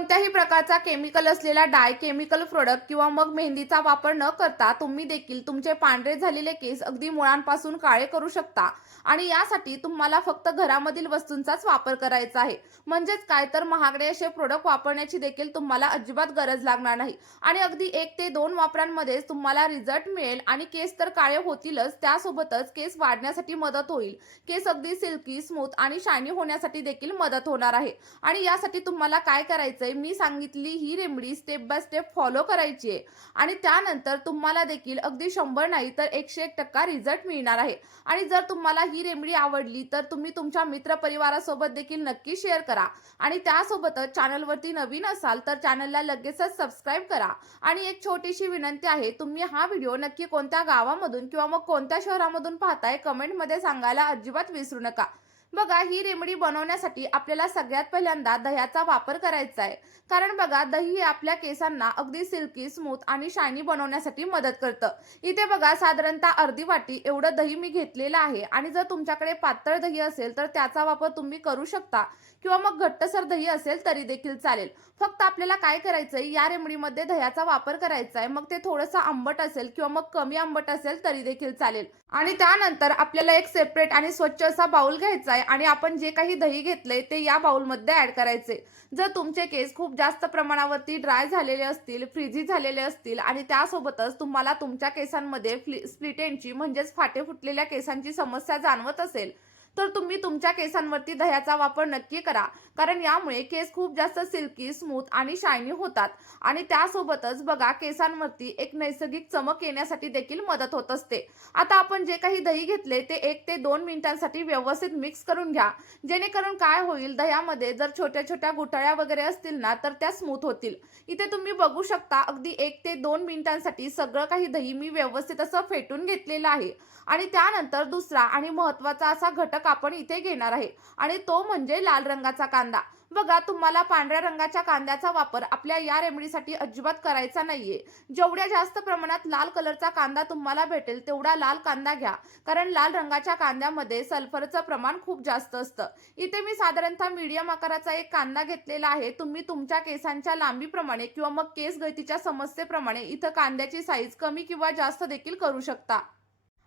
कोणत्याही प्रकारचा केमिकल असलेला डाय, केमिकल प्रोडक्ट किंवा मग मेहंदीचा वापर न करता तुम्ही देखील तुमचे पांढरे झालेले केस अगदी मुळांपासून काळे करू शकता. आणि यासाठी तुम्हाला फक्त घरामधील वस्तूंचाच वापर करायचा आहे. म्हणजेच काय तर महागडे असे प्रोडक्ट वापरण्याची देखील तुम्हाला अजिबात गरज लागणार नाही. आणि अगदी 1 ते 2 वापरांमध्येच तुम्हाला रिझल्ट मिळेल आणि केस तर काळे होतीलच, त्यासोबतच केस वाढण्यासाठी मदत होईल. केस अगदी सिल्की, स्मूथ आणि शायनी होण्यासाठी देखील मदत होणार आहे. आणि यासाठी तुम्हाला काय करायचंय, मी सांगितली ही remedy step by step follow करायची आहे. आणि त्यानंतर तुम्हाला देखील अगदी 100 नाही तर 101% रिझल्ट मिळणार आहे. आणि जर तुम्हाला ही रेमेडी आवडली तर तुम्ही तुमच्या मित्रपरिवारासोबत देखील नक्की शेअर करा. आणि त्यासोबतच चॅनलवरती नवीन असाल तर चॅनलला लगेचच सबस्क्राईब करा. आणि एक छोटीशी विनंती आहे, तुम्ही हा व्हिडिओ नक्की कोणत्या गावामधून किंवा मग कोणत्या शहरामधून पाहताय कमेंटमध्ये सांगायला अजिबात विसरू नका. बघा, ही रेमेडी बनवण्यासाठी आपल्याला सगळ्यात पहिल्यांदा दह्याचा वापर करायचा आहे. कारण बघा, दही हे आपल्या केसांना अगदी सिल्की, स्मूथ आणि शायनी बनवण्यासाठी मदत करतं. इथे बघा, साधारणतः अर्धी वाटी एवढं दही मी घेतलेलं आहे. आणि जर तुमच्याकडे पातळ दही असेल तर त्याचा वापर तुम्ही करू शकता किंवा मग घट्टसर दही असेल तरी देखील चालेल. फक्त आपल्याला काय करायचंय, या रेमेडीमध्ये दह्याचा वापर करायचा आहे. मग ते थोडंसं आंबट असेल किंवा मग कमी आंबट असेल तरी देखील चालेल. आणि त्यानंतर आपल्याला एक सेपरेट आणि स्वच्छ असा बाउल घ्यायचा आहे आणि आपण जे काही दही घेतलंय ते या बाउलमध्ये ऍड करायचे. जर तुमचे केस खूप जास्त प्रमाणावरती ड्राय झालेले असतील, फ्रिझी झालेले असतील आणि त्यासोबतच तुम्हाला तुमच्या केसांमध्ये स्प्लिट एंडची म्हणजेच फाटे फुटलेल्या केसांची समस्या जाणवत असेल तर तुम्ही तुमच्या केसांवरती दह्याचा वापर नक्की करा. कारण यामुळे केस खूप जास्त सिल्की, स्मूथ आणि शायनी होतात. आणि त्यासोबतच बघा, केसांवरती एक नैसर्गिक चमक येण्यासाठी देखील मदत होत असते. आता आपण जे काही दही घेतले ते 1 ते 2 मिनिटांसाठी व्यवस्थित मिक्स करून घ्या. जेणेकरून काय होईल, दह्यामध्ये जर छोट्या छोट्या गुठळ्या वगैरे असतील ना तर त्या स्मूथ होतील. इथे तुम्ही बघू शकता, अगदी 1 ते 2 मिनिटांसाठी सगळं काही दही मी व्यवस्थित असं फेटून घेतलेलं आहे. आणि त्यानंतर दुसरा आणि महत्त्वाचा असा घटक आपण इथे घेणार आहे आणि तो म्हणजे लाल रंगाचा कांदा. बघा, तुम्हाला पांढऱ्या रंगाच्या कांद्याचा वापर आपल्या या रेमेडीसाठी अजिबात करायचा नाहीये. जेवढ्या जास्त प्रमाणात लाल कलरचा कांदा तुम्हाला भेटेल तेवढा लाल कांदा घ्या. कारण लाल रंगाच्या कांद्यामध्ये सल्फरचं प्रमाण खूप जास्त असतं. इथे मी साधारणतः मीडियम आकाराचा एक कांदा घेतलेला आहे. तुम्ही तुमच्या केसांच्या लांबीप्रमाणे किंवा मग केस गळतीच्या समस्येप्रमाणे इथं कांद्याची साईज कमी किंवा जास्त देखील करू शकता.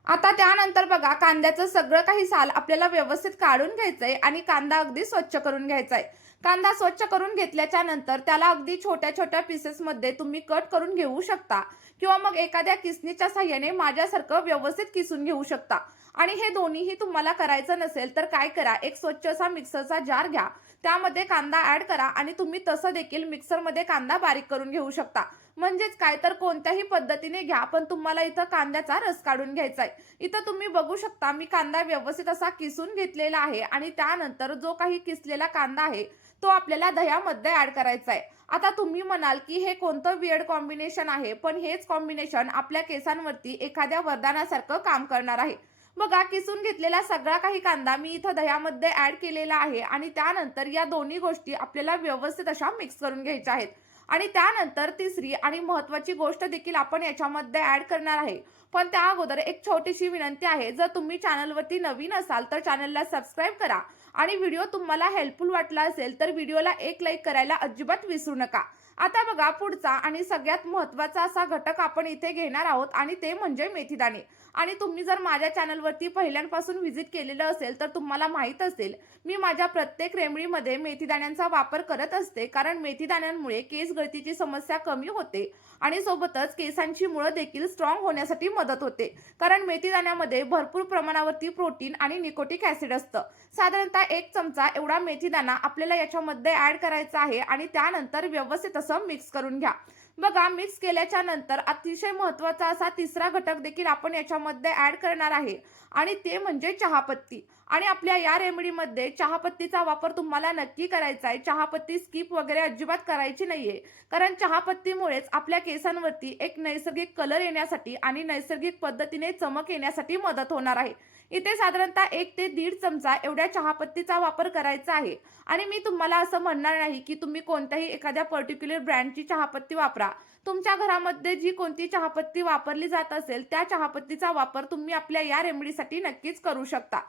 आता त्यानंतर बघा, कांद्याचं सगळं काही साल आपल्याला व्यवस्थित काढून घ्यायचंय आणि कांदा अगदी स्वच्छ करून घ्यायचा आहे. कांदा स्वच्छ करून घेतल्याच्या नंतर त्याला अगदी छोट्या छोट्या पीसेसमध्ये तुम्ही कट करून घेऊ शकता किंवा मग एखाद्या किसणीच्या साह्याने माझ्यासारखं व्यवस्थित किसून घेऊ शकता. आणि हे दोन्हीही तुम्हाला करायचं नसेल तर काय करा, एक स्वच्छ असा मिक्सरचा जार घ्या, त्यामध्ये कांदा ऍड करा आणि तुम्ही तसं देखील मिक्सरमध्ये कांदा बारीक करून घेऊ शकता. म्हणजेच काय तर कोणत्याही पद्धतीने घ्या, पण तुम्हाला इथं कांद्याचा रस काढून घ्यायचा आहे. इथं तुम्ही बघू शकता, मी कांदा व्यवस्थित असा किसून घेतलेला आहे आणि त्यानंतर जो काही किसलेला कांदा आहे तो आपल्याला दह्यामध्ये ऍड करायचा आहे. आता तुम्ही म्हणाल की हे कोणतं वियर्ड कॉम्बिनेशन आहे, पण हेच कॉम्बिनेशन आपल्या केसांवरती एखाद्या वरदानासारखं काम करणार आहे. बघा, किसून घेतलेला सगळा काही कांदा मी इथं दह्यामध्ये ऍड केलेला आहे आणि त्यानंतर या दोन्ही गोष्टी आपल्याला व्यवस्थित अशा मिक्स करून घ्यायच्या आहेत. आणि त्यानंतर तिसरी आणि महत्त्वाची गोष्ट देखील आपण याच्यामध्ये ऍड करणार आहे. पण त्या अगोदर एक छोटीशी विनंती आहे, जर तुम्ही चॅनलवरती नवीन असाल तर चॅनलला सबस्क्राईब करा. आणि व्हिडिओ तुम्हाला हेल्पफुल वाटला असेल तर व्हिडिओला एक लाईक करायला अजिबात विसरू नका. आता बघा, पुढचा आणि सगळ्यात महत्त्वाचा असा घटक आपण इथे घेणार आहोत आणि ते म्हणजे मेथीदाणे. आणि तुम्ही जर माझ्या चॅनलवरती पहिल्यांपासून व्हिजिट केलेलं असेल तर तुम्हाला माहित असेल, मी माझ्या प्रत्येक रेमेडीमध्ये मेथीदाण्यांचा वापर करत असते. कारण मेथीदाण्यांमुळे केस गळतीची समस्या कमी होते आणि सोबतच केसांची मुळं देखील स्ट्रॉंग होण्यासाठी मदत होते. कारण मेथीदाण्यामध्ये भरपूर प्रमाणावरती प्रोटीन आणि निकोटिक ऍसिड असतं. साधारणतः 1 चमचा एवढा मेथीदाणा आपल्याला याच्यामध्ये ऍड करायचा आहे आणि त्यानंतर व्यवस्थित असं मिक्स करून घ्या. बघा, मिक्स केल्याच्या नंतर अतिशय महत्त्वाचा असा तिसरा घटक देखील आपण याच्यामध्ये ऍड करणार आहे आणि ते म्हणजे चहापत्ती. आणि आपल्या या रेमेडीमध्ये चहापत्तीचा वापर तुम्हाला नक्की करायचा आहे. चहापत्ती स्किप वगैरे अजिबात करायची नाहीये. कारण चहापत्तीमुळेच आपल्या केसांवरती एक नैसर्गिक कलर येण्यासाठी आणि नैसर्गिक पद्धतीने चमक येण्यासाठी मदत होणार आहे. इथे साधारणतः 1 ते 1.5 चमचा एवढ्या चहापत्तीचा वापर करायचा आहे. आणि मी तुम्हाला असं म्हणणार नाही की तुम्ही कोणत्याही एखाद्या पर्टिक्युलर ब्रँडची चहापत्ती वापरा. तुमच्या घरामध्ये जी कोणती चहापत्ती वापरली जात असेल त्या चहापत्तीचा वापर तुम्ही आपल्या या रेमेडीसाठी नक्कीच करू शकता.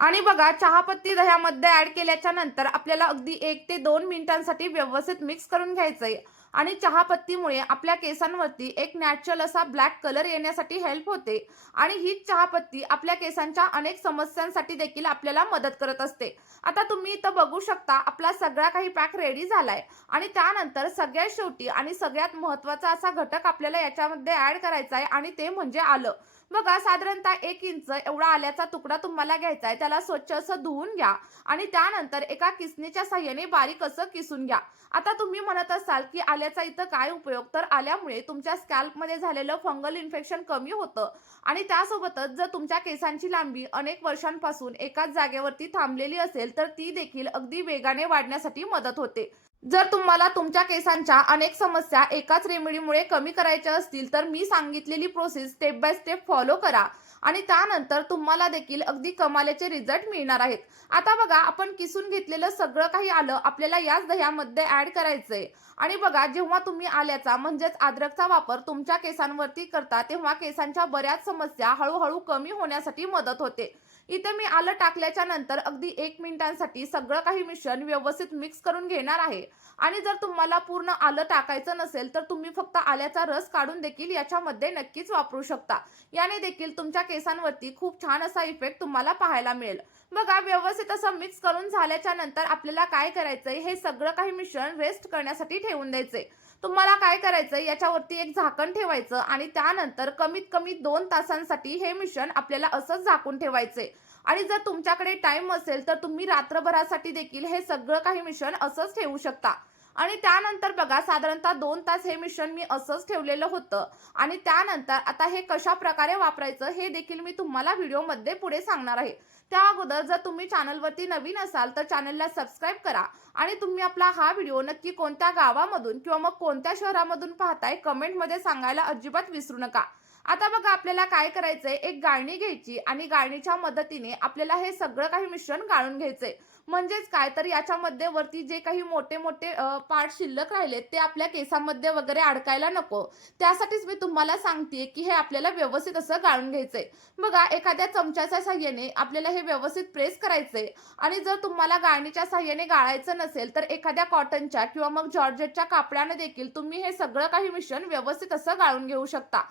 आणि बघा चहापत्ती दह्यामध्ये ॲड केल्याच्या नंतर आपल्याला अगदी 1 ते 2 मिनिटांसाठी व्यवस्थित मिक्स करून घ्यायचंय. आणि चहापत्तीमुळे आपल्या केसांवरती एक नॅचरल असा ब्लॅक कलर येण्यासाठी हेल्प होते. आणि हीच चहापत्ती आपल्या केसांच्या अनेक समस्यांसाठी देखील आपल्याला मदत करत असते. आता तुम्ही इथं बघू शकता आपला सगळा काही पॅक रेडी झालाय. आणि त्यानंतर सगळ्यात शेवटी आणि सगळ्यात महत्त्वाचा असा घटक आपल्याला याच्यामध्ये ॲड करायचा आहे आणि ते म्हणजे आलं. बघा साधारणतः 1 इंच एवढा आल्याचा तुकडा तुम्हाला घ्यायचा आहे. त्याला स्वच्छ असं धुवून घ्या आणि त्यानंतर एका किसणीच्या साहाय्याने बारीक असं किसून घ्या. आता तुम्ही म्हणत असाल, की आल्याचा इथं काय उपयोग? तर आल्यामुळे तुमच्या स्कॅल्पमध्ये झालेलं फंगल इन्फेक्शन कमी होतं आणि त्यासोबतच जर तुमच्या केसांची लांबी अनेक वर्षांपासून एकाच जागेवरती थांबलेली असेल, तर ती देखील अगदी वेगाने वाढण्यासाठी मदत होते. जर तुम्हाला तुमच्या केसांच्या अनेक समस्या एकाच रेमेडीमुळे कमी करायच्या असतील, तर मी सांगितलेली process step by step follow करा आणि त्यानंतर तुम्हाला देखील अगदी कमालीचे रिझल्ट मिळणार आहेत. आता बघा आपण किसून घेतलेलं सगळं काही आलं आपल्याला याच दह्यामध्ये ॲड करायचंय. आणि बघा जेव्हा तुम्ही आल्याचा म्हणजेच अद्रकचा वापर तुमच्या केसांवरती करता, तेव्हा केसांच्या बऱ्याच समस्या हळूहळू कमी होण्यासाठी मदत होते. इथे मी आलं टाकल्याच्या नंतर अगदी 1 मिनिटांसाठी सगळं काही मिश्रण व्यवस्थित मिक्स करून घेणार आहे. आणि जर तुम्हाला पूर्ण आलं टाकायचं नसेल, तर तुम्ही फक्त आल्याचा रस काढून देखील याच्यामध्ये नक्कीच वापरू शकता. याने देखील तुमच्या केसांवरती खूप छान असा इफेक्ट तुम्हाला पाहायला मिळेल. बघा व्यवस्थित असं मिक्स करून झाल्याच्या नंतर आपल्याला काय करायचंय, हे सगळं काही मिश्रण रेस्ट करण्यासाठी ठेवून द्यायचंय. तुम्हाला काय करायचंय, याच्यावरती एक झाकण ठेवायचं आणि त्यानंतर कमीत कमी 2 तासांसाठी हे मिश्रण आपल्याला असंच झाकून ठेवायचंय. आणि जर तुमच्याकडे टाईम असेल, तर तुम्ही रात्रभरासाठी देखील हे सगळं काही मिश्रण असंच ठेवू शकता. आणि त्यानंतर बघा साधारणतः 2 तास हे मिश्रण मी असंच ठेवलेलं होतं. आणि त्यानंतर आता हे कशाप्रकारे वापरायचं हे देखील मी तुम्हाला व्हिडिओमध्ये पुढे सांगणार आहे. त्या अगोदर जर तुम्ही चॅनलवरती नवीन असाल, तर चॅनलला सबस्क्राईब करा. आणि तुम्ही आपला हा व्हिडिओ नक्की कोणत्या गावामधून किंवा मग कोणत्या शहरामधून पाहताय कमेंटमध्ये सांगायला अजिबात विसरू नका. आता बघा आपल्याला काय करायचंय, एक गाळणी घ्यायची आणि गाळणीच्या मदतीने आपल्याला हे सगळं काही मिश्रण गाळून घ्यायचंय. म्हणजेच काय, तर याच्यामध्ये वरती जे काही मोठे-मोठे पार्ट शिल्लक राहिलेत ते आपल्या केसांमध्ये वगैरे अडकायला नको. त्यासाठीच मी तुम्हाला सांगतेय, की हे आपल्याला व्यवस्थित असं गाळून घ्यायचंय. बघा एखाद्या चमच्याच्या साहाय्याने आपल्याला हे व्यवस्थित प्रेस करायचंय. आणि जर तुम्हाला गाळणीच्या साहाय्याने गाळायचं नसेल, तर एखाद्या कॉटनच्या किंवा मग जॉर्जेटच्या कापडाने देखील तुम्ही हे सगळं काही मिश्रण व्यवस्थित असं गाळून घेऊ शकता.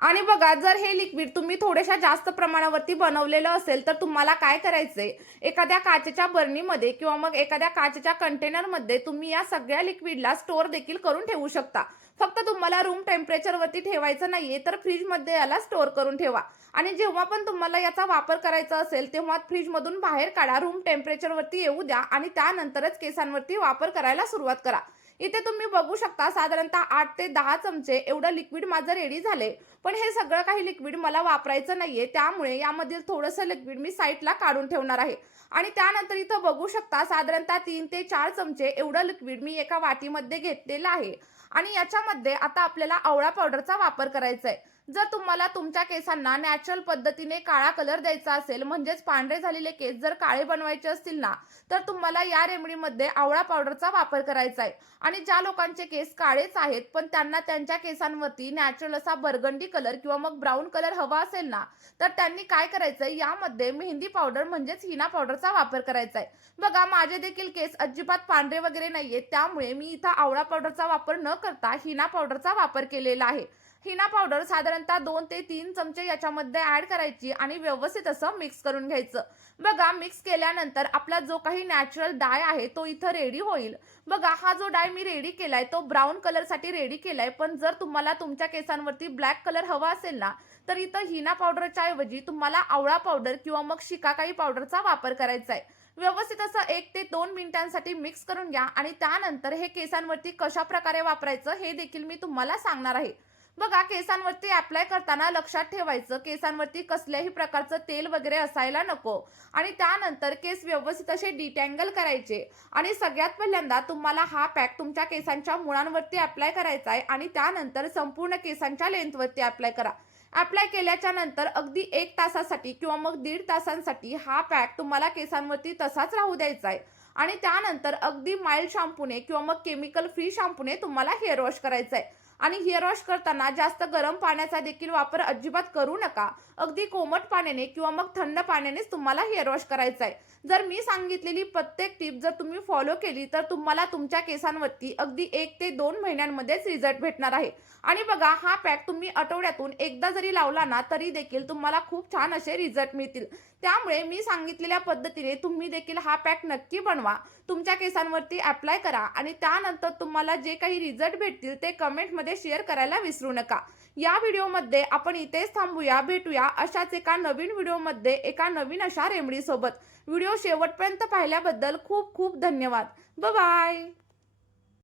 आणि बघा जर हे लिक्विड तुम्ही थोड्याशा जास्त प्रमाणावरती बनवलेलं असेल, तर तुम्हाला काय करायचंय, एखाद्या काचेच्या बरणीमध्ये किंवा मग एखाद्या काचेच्या कंटेनरमध्ये तुम्ही या सगळ्या लिक्विडला स्टोअर देखील करून ठेवू शकता. फक्त तुम्हाला रूम टेम्परेचरवरती ठेवायचं नाहीये, तर फ्रीजमध्ये याला स्टोअर करून ठेवा. आणि जेव्हा पण तुम्हाला याचा वापर करायचा असेल, तेव्हा फ्रीजमधून बाहेर काढा, रूम टेम्परेचरवरती येऊ द्या आणि त्यानंतरच केसांवरती वापर करायला सुरुवात करा. इथे तुम्ही बघू शकता साधारणतः 8 ते 10 चमचे एवढं लिक्विड माझं रेडी झालंय. पण हे सगळं काही लिक्विड मला वापरायचं नाहीये, त्यामुळे यामधील थोडंसं लिक्विड मी साईडला काढून ठेवणार आहे. आणि त्यानंतर इथं बघू शकता साधारणतः 3 ते 4 चमचे एवढं लिक्विड मी एका वाटीमध्ये घेतलेलं आहे. आणि याच्यामध्ये आता आपल्याला आवळा पावडरचा वापर करायचा आहे. जर तुम्हाला तुमच्या केसांना नॅचरल पद्धतीने काळा कलर द्यायचा असेल, म्हणजेच पांढरे झालेले केस जर काळे बनवायचे असतील ना, तर तुम्हाला या रेमेडीमध्ये आवळा पावडरचा वापर करायचा आहे. आणि ज्या लोकांचे केस काळेच आहेत, पण त्यांना त्यांच्या केसांवरती नॅचरल असा बर्गंडी कलर किंवा मग ब्राऊन कलर हवा असेल ना, तर त्यांनी काय करायचंय, यामध्ये मेहंदी पावडर म्हणजेच हिना पावडरचा वापर करायचा आहे. बघा माझे देखील केस अजिबात पांढरे वगैरे नाहीयेत, त्यामुळे मी इथं आवळा पावडरचा वापर न करता हिना पावडरचा वापर केलेला आहे. हिना पावडर साधारणतः 2 ते 3 चमचे याच्यामध्ये ॲड करायची आणि व्यवस्थित असं मिक्स करून घ्यायचं. बघा मिक्स केल्यानंतर आपला जो काही नॅचरल डाय आहे तो इथं रेडी होईल. बघा हा जो डाय मी रेडी केलाय तो ब्राऊन कलरसाठी रेडी केलाय, पण जर तुम्हाला तुमच्या केसांवरती ब्लॅक कलर हवा असेल ना, तर इथं हिना पावडरच्या ऐवजी तुम्हाला आवळा पावडर किंवा मग शिकाकाई पावडरचा वापर करायचा आहे. व्यवस्थित असं 1 ते 2 मिनिटांसाठी मिक्स करून घ्या आणि त्यानंतर हे केसांवरती कशा प्रकारे वापरायचं हे देखील मी तुम्हाला सांगणार आहे. बघा केसांवरती अप्लाय करताना लक्षात ठेवायचं, केसांवरती कसल्याही प्रकारचं तेल वगैरे असायला नको. आणि त्यानंतर केस व्यवस्थित असे डिटँगल करायचे. आणि सगळ्यात पहिल्यांदा तुम्हाला हा पॅक तुमच्या केसांच्या मुळांवरती अप्लाय करायचा आहे आणि त्यानंतर संपूर्ण केसांच्या लेंथवरती अप्लाय करा. अप्लाय केल्याच्या नंतर अगदी 1 तासासाठी किंवा मग 1.5 तासांसाठी हा पॅक तुम्हाला केसांवरती तसाच राहू द्यायचा आहे. आणि त्यानंतर अगदी माइल्ड शॅम्पूने किंवा मग केमिकल फ्री शॅम्पूने तुम्हाला हेअर वॉश करायचा आहे. आणि हेअर वॉश करताना जास्त गरम पाण्याचा देखील वापर अजिबात करू नका. अगदी कोमट पाण्याने किंवा मग थंड पाण्यानेच तुम्हाला हेअर वॉश करायचा आहे. जर मी सांगितलेली प्रत्येक टिप जर तुम्ही फॉलो केली तर तुम्हाला तुमच्या केसांवरती अगदी 1 ते 2 महिन्यांमध्येच रिझल्ट भेटणार आहे. आणि बघा, हा पॅक तुम्ही आठवड्यातून एकदा जरी लावला ना तरी देखील तुम्हाला खूप छान असे रिझल्ट मिळतील. त्यामुळे मी सांगितलेल्या पद्धतीने तुम्ही देखील हा पॅक नक्की बनवा. तुमच्या केसांवरती अप्लाय करा आणि त्यानंतर तुम्हाला जे काही रिझल्ट भेटतील ते कमेंटमध्ये शेअर करायला विसरू नका. या व्हिडिओमध्ये आपण इथेच थांबूया. भेटूया अशाच एका नवीन व्हिडिओमध्ये एका नवीन अशा रेमेडी सोबत. व्हिडिओ शेवटपर्यंत पाहिल्याबद्दल खूप खूप धन्यवाद. Bye bye.